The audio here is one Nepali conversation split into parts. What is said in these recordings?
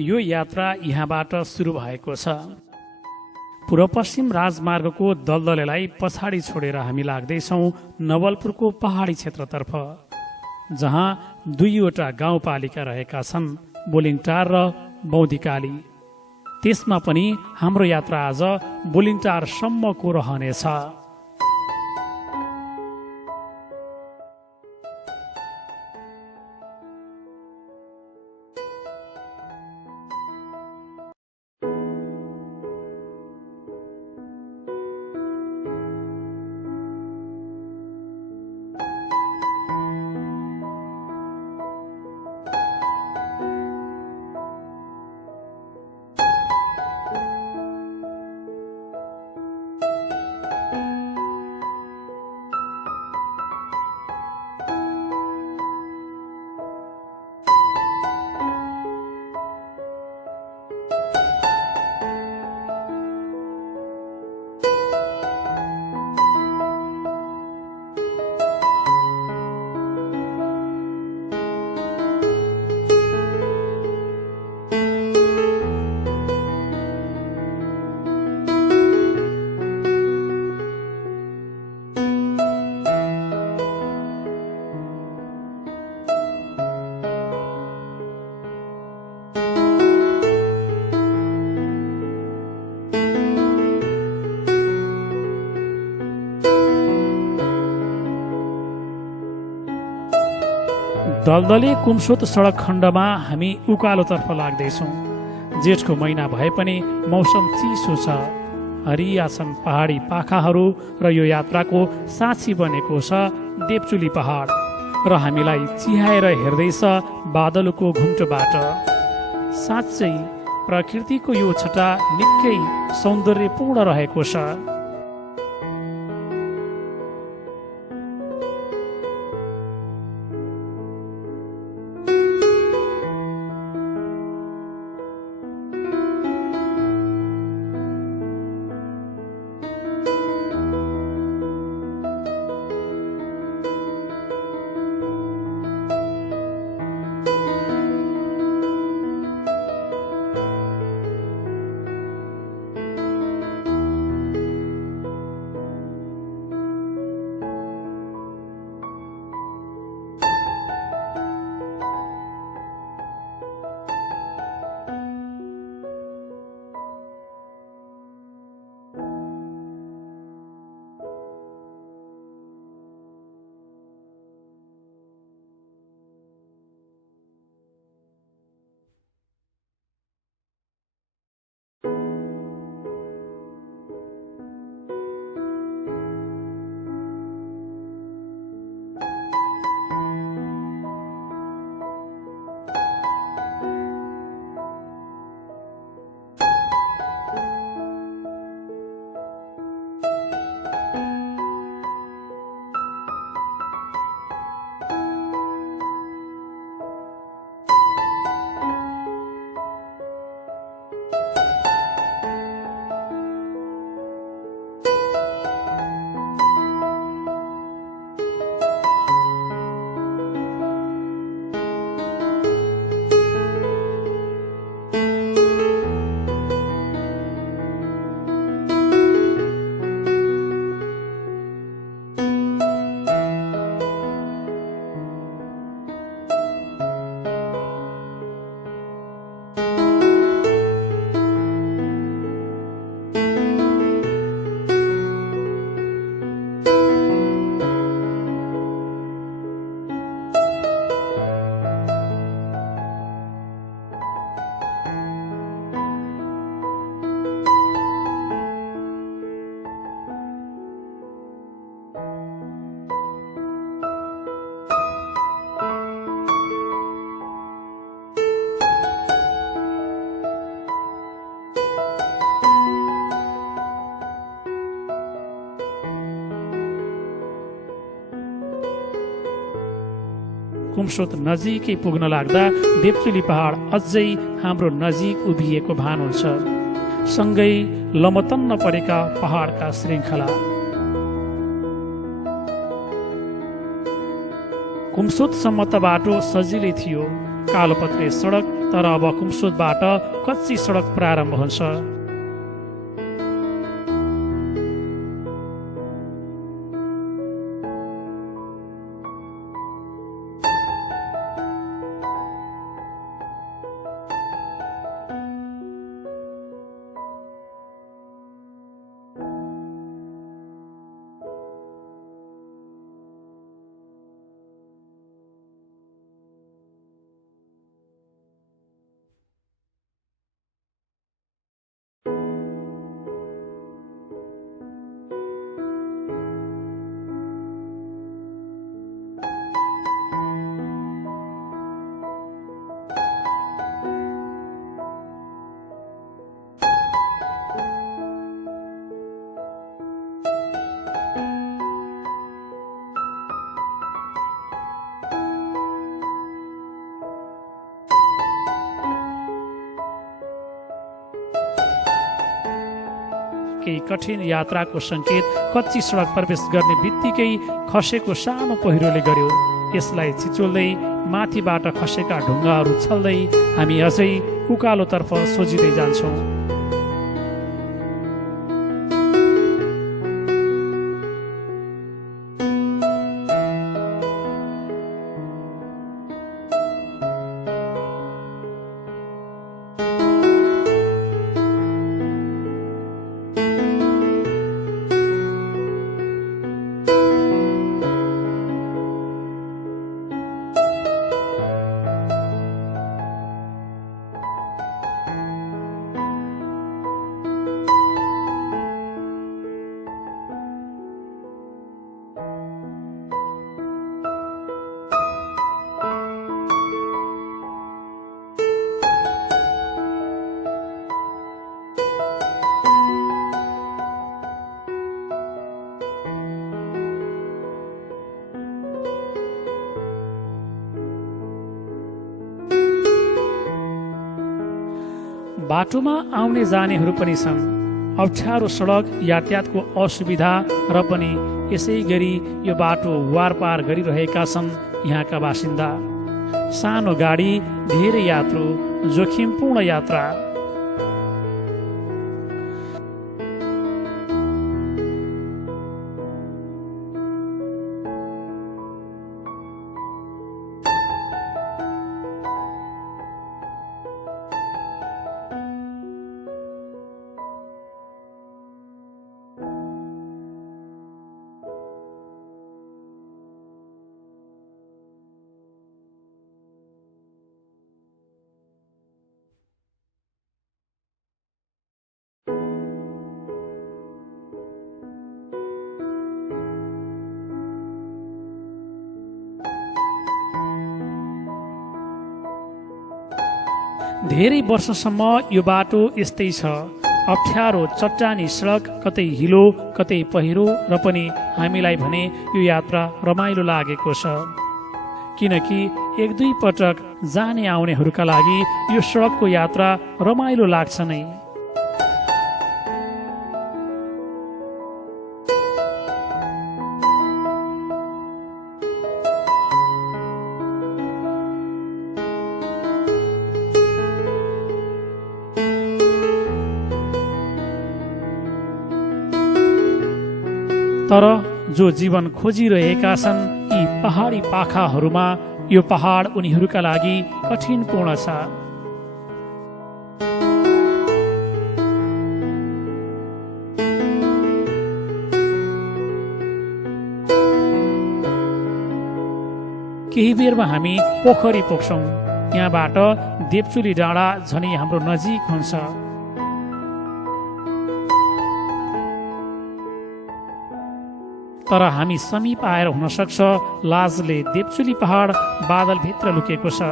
यो यात्रा यहाँबाट सुरु भएको छ। पूर्व पश्चिम राजमार्गको दलदलेलाई पछाडि छोडेर हामी लाग्दैछौँ नवलपुरको पहाडी क्षेत्रतर्फ, जहाँ 2वटा गाउँपालिका रहेका छन्, बोलिङटार र बौद्धिकाली। त्यसमा पनि हाम्रो यात्रा आज बोलिङटारसम्मको रहनेछ। दलदले कुमसोत सडक खण्डमा हामी उकालोतर्फ लाग्दैछौँ। जेठको महिना भए पनि मौसम चिसो छ। हरिया छन् पहाडी पाखाहरू र यो यात्राको साक्षी बनेको छ देवचुली पहाड र हामीलाई चिहाएर हेर्दैछ बादलको घुम्टोबाट। साँच्चै प्रकृतिको यो छटा निकै सौन्दर्यपूर्ण रहेको छ। कुमसोत नजिकै पुग्न लाग्दा देवचुली पहाड अझै हाम्रो नजिक उभिएको भान हुन्छ। सँगै लमतन्न परेका पहाडका श्रृङ्खला। कुमसोतसम्म त बाटो सजिलै थियो। कालोपत्रे सडक तर अब कुम्सोतबाट कच्ची सडक प्रारम्भ हुन्छ। केही कठिन यात्राको सङ्केत कच्ची सडक प्रवेश गर्ने बित्तिकै खसेको सानो पहिरोले गर्यो। यसलाई छिचोल्दै माथिबाट खसेका ढुङ्गाहरू छल्दै हामी अझै उकालोतर्फ सोझिँदै जान्छौँ। बाटोमा आउने जानेहरू पनि छन्। अप्ठ्यारो सडक यातायातको असुविधा र पनि यसै गरी यो बाटो वारपार गरिरहेका छन् यहाँका बासिन्दा। सानो गाडी, धेरै यात्रु, जोखिमपूर्ण यात्रा। धेरै वर्षसम्म यो बाटो यस्तै छ। अप्ठ्यारो चट्टानी सडक, कतै हिलो कतै पहिरो र पनि हामीलाई भने यो यात्रा रमाइलो लागेको छ। किनकि एक दुई पटक जाने आउनेहरूका लागि यो सडकको यात्रा रमाइलो लाग्छ नै। तर जो जीवन खोजिरहेका छन् यी पहाडी पाखाहरूमा, यो पहाड उनीहरूका लागि कठिनपूर्ण छ। केही बेरमा हामी पोखरी पुग्छौँ। यहाँबाट देवचुली डाँडा झनै हाम्रो नजिक हुन्छ। तर हामी समीप आएर हुन सक्छ लाजले देवचुली पहाड बादलभित्र लुकेको छ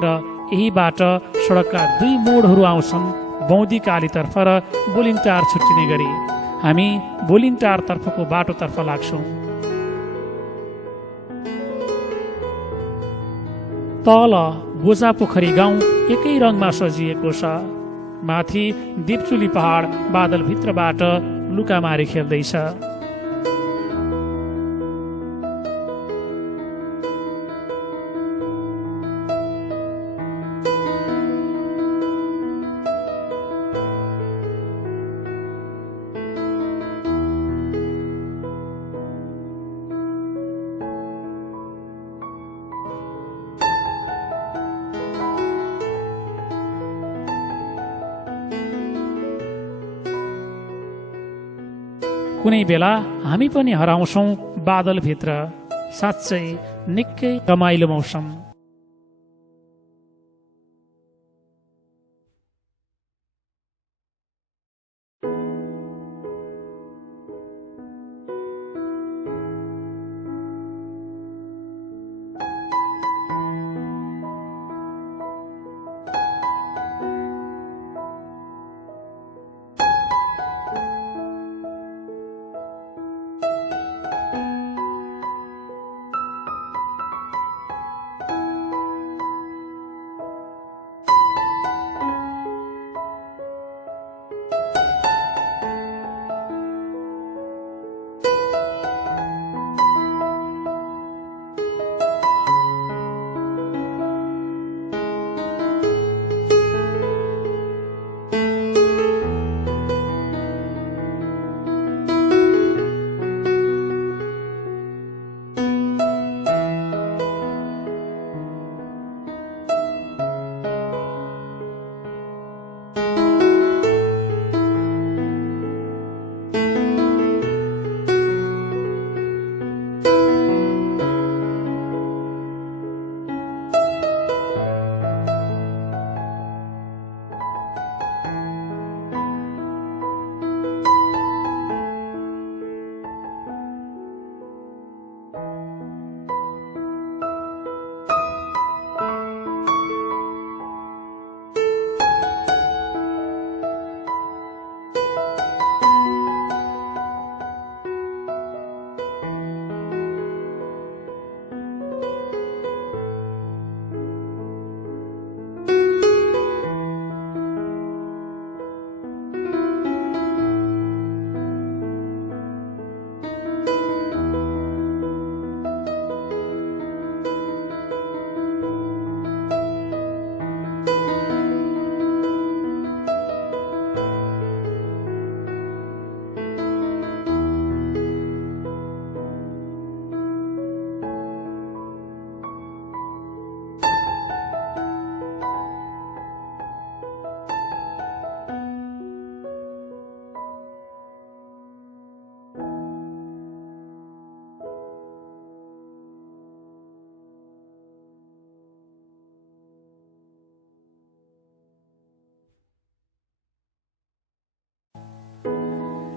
र यहीबाट सडकका दुई मोडहरू आउँछन्, बौद्धिकालीतर्फ र बोलिङटार छुट्टिने गरी। हामी बोलिङटार तर्फको बाटोतर्फ लाग्छौँ। तल बोजा पोखरी गाउँ एकै रङमा सजिएको छ। माथि देवचुली पहाड बादलभित्रबाट लुकामारी खेल्दैछ। कुनै बेला हामी पनि हराउँछौँ बादलभित्र। साँच्चै निकै रमाइलो मौसम।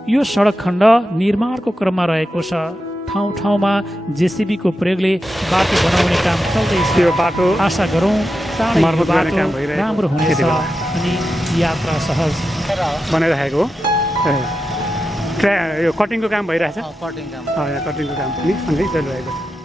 यो सडक खण्ड निर्माणको क्रममा रहेको छ। ठाउँ ठाउँमा जेसीबीको प्रयोगले बाटो बनाउने काम चल्दैछ। यो बाटो आशा गरौँ चाँडै यो मर्मत गर्ने काम बाटो भइरहेको राम्रो हुनेछ त्यति बेला। अनि यात्रा सहज। बनाइराखेको हो। यो कटिङको काम भइरहेछ। कटिङ काम यहाँ कटिङको काम पनि सँगै चलिरहेको छ।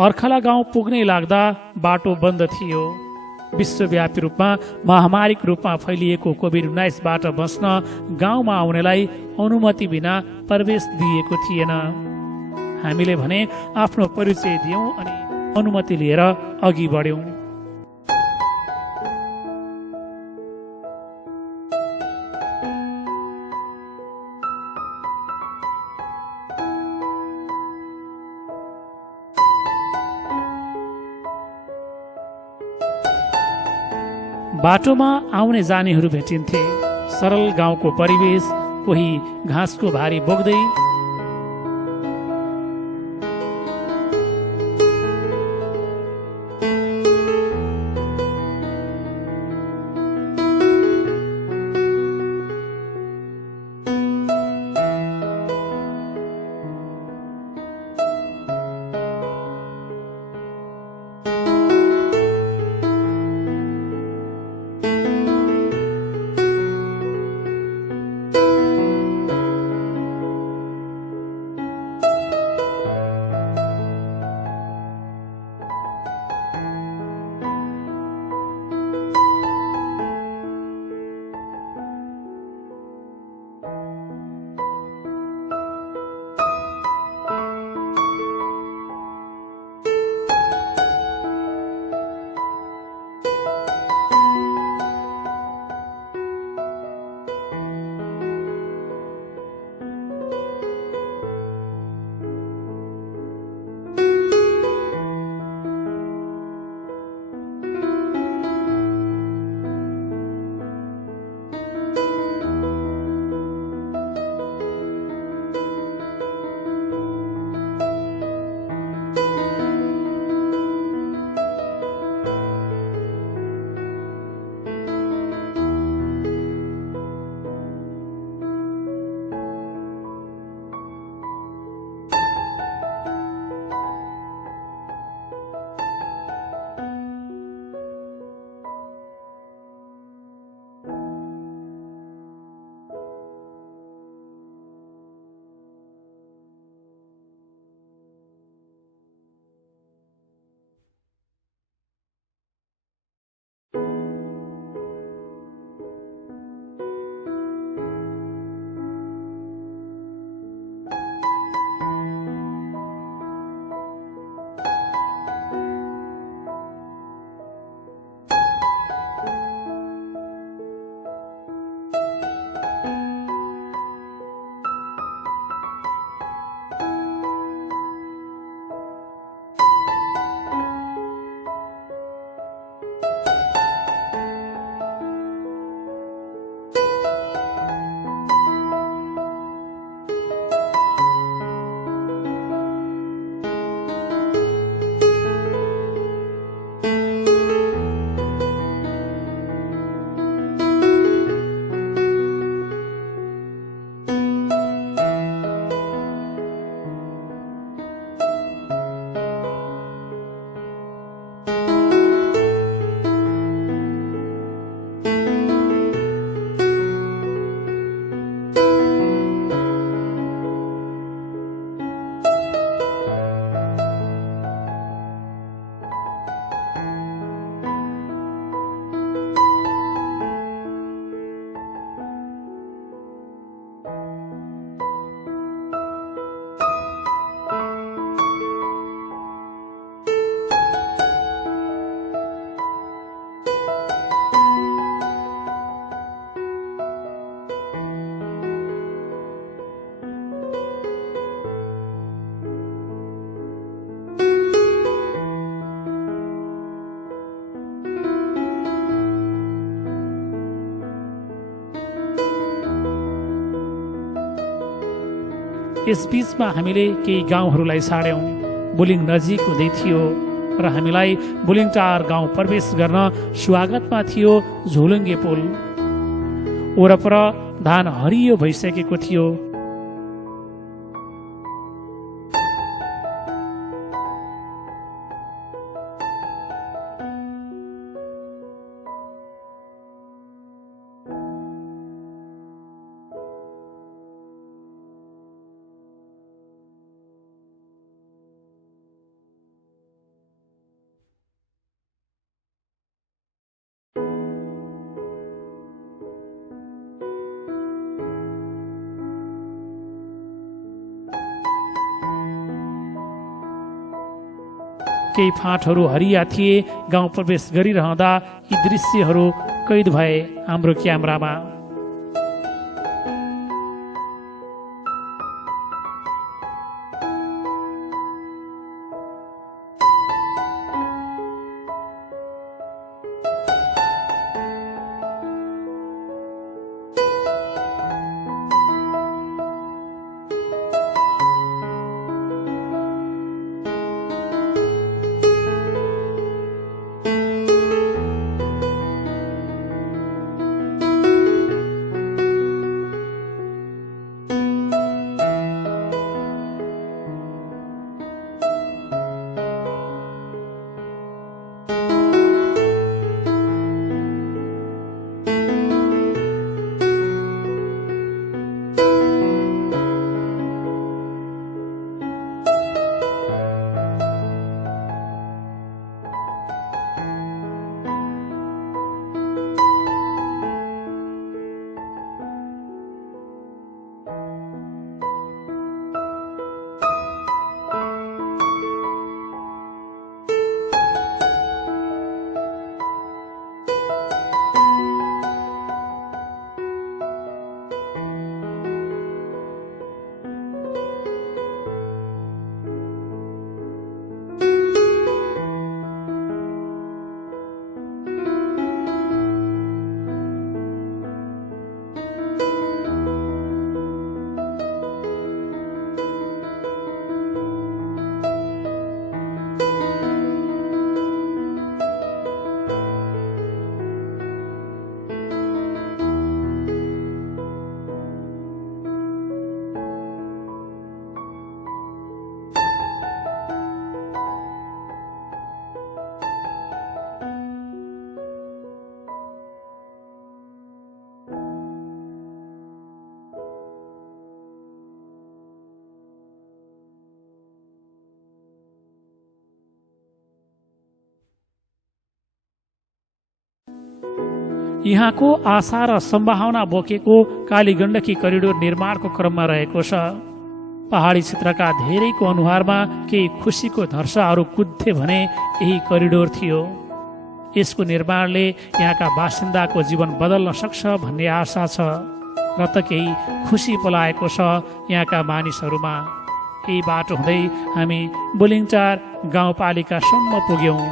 अर्खला गाउँ पुग्नै लाग्दा बाटो बन्द थियो। विश्वव्यापी रूपमा महामारीको रूपमा फैलिएको कोभिड-19बाट बस्न गाउँमा आउनेलाई अनुमति बिना प्रवेश दिएको थिएन। हामीले भने आफ्नो परिचय दियौं अनि अनुमति लिएर अघि बढ्यौं। बाटोमा आउने जानेहरू भेटिन्थे। सरल गाउँको परिवेश, कोही घाँसको भारी बोक्दै, यस बीचमा हामीले केही गाउँहरूलाई छाड्यौं। बुलिङ नजिक हुँदै थियो र हामीलाई बुलिङटार गाउँ प्रवेश गर्न स्वागतमा थियो झोलुङ्गे पुल। वरपर धान हरियो भइसकेको थियो। केही फाँटहरू हरिया थिए। गाउँ प्रवेश गरिरहँदा यी दृश्यहरू कैद भए हाम्रो क्यामेरामा। यहाँको आशा र सम्भावना बोकेको कालीगण्डकी करिडोर निर्माणको क्रममा रहेको छ। पहाडी क्षेत्रका धेरैको अनुहारमा केही खुसीको धर्साहरू कुद्थे भने यही करिडोर थियो। यसको निर्माणले यहाँका बासिन्दाको जीवन बदल्न सक्छ भन्ने आशा छ र त केही खुसी पलाएको छ यहाँका मानिसहरूमा। यही बाटो हुँदै हामी बुलिङटार गाउँपालिकासम्म पुग्यौं।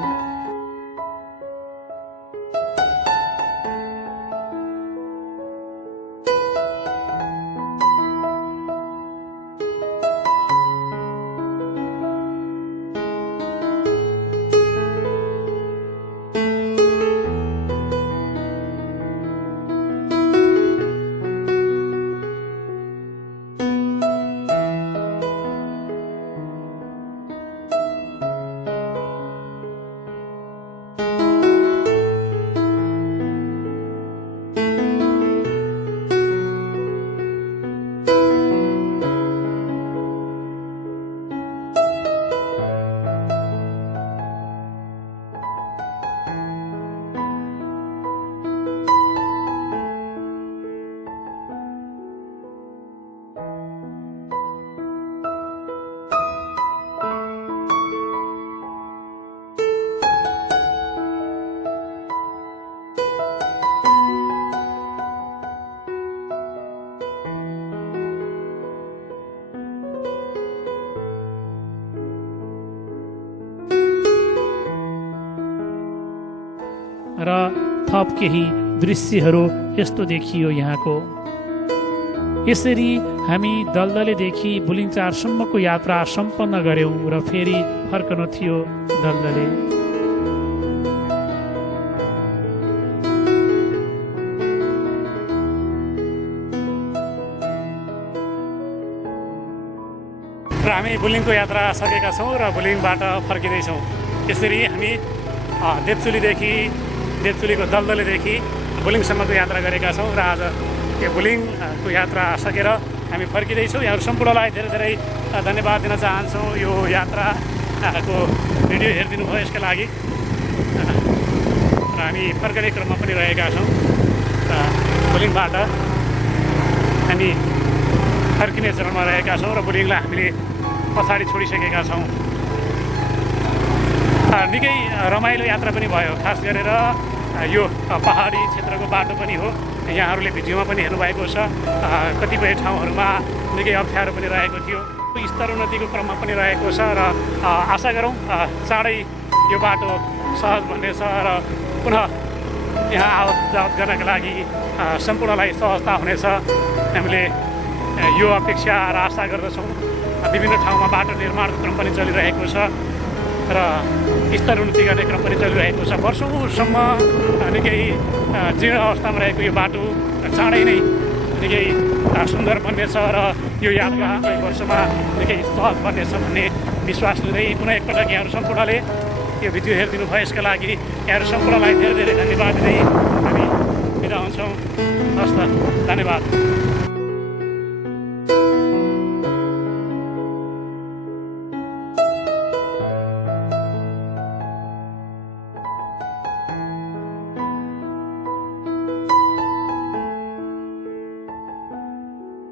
र थप केही दृश्यहरू यस्तो देखियो यहाँको। यसरी हामी दलदलेदेखि बुलिङचारसम्मको यात्रा सम्पन्न गर्यौं र फेरि फर्कनु थियो दलदले। र हामी बुलिङको यात्रा सकेका छौँ र बुलिङबाट फर्किँदैछौँ। यसरी हामी देवचुलीको दलदलेदेखि बुलिङसम्मको यात्रा गरेका छौँ र आज यो बुलिङको यात्रा सकेर हामी फर्किँदैछौँ। यहाँहरू सम्पूर्णलाई धेरै धेरै धन्यवाद दिन चाहन्छौँ यो यात्राको भिडियो हेरिदिनु भयो यसका लागि। र हामी फर्कने क्रममा पनि रहेका छौँ र बुलिङबाट हामी फर्किने चरणमा रहेका छौँ र बुलिङलाई हामीले पछाडि छोडिसकेका छौँ। निकै रमाइलो यात्रा पनि भयो। खास गरेर यो पहाडी क्षेत्रको बाटो पनि हो। यहाँहरूले भिडियोमा पनि हेर्नुभएको छ, कतिपय ठाउँहरूमा निकै अप्ठ्यारो पनि रहेको थियो। स्तरोन्नतिको क्रममा पनि रहेको छ र आशा गरौँ चाँडै यो बाटो सहज बन्नेछ र पुनः यहाँ आवत जावत गर्नका लागि सम्पूर्णलाई सहजता हुनेछ। हामीले यो अपेक्षा र आशा गर्दछौँ। विभिन्न ठाउँमा बाटो निर्माणको क्रम पनि चलिरहेको छ र स्तरोन्नति गर्ने क्रम पनि चलिरहेको छ। वर्षौँसम्म निकै जीर्ण अवस्थामा रहेको यो बाटो चाँडै नै निकै सुन्दर बन्नेछ र यो यात्रा आगामी वर्षमा निकै सहज बन्नेछ भन्ने विश्वास लिँदै पुनः एकपटक यहाँहरू सम्पूर्णले यो भिडियो हेरिदिनु भयो। यसका लागि यहाँहरू सम्पूर्णलाई धेरै धेरै धन्यवाद दिँदै हामी बिदा हुन्छौँ। हस् त, धन्यवाद।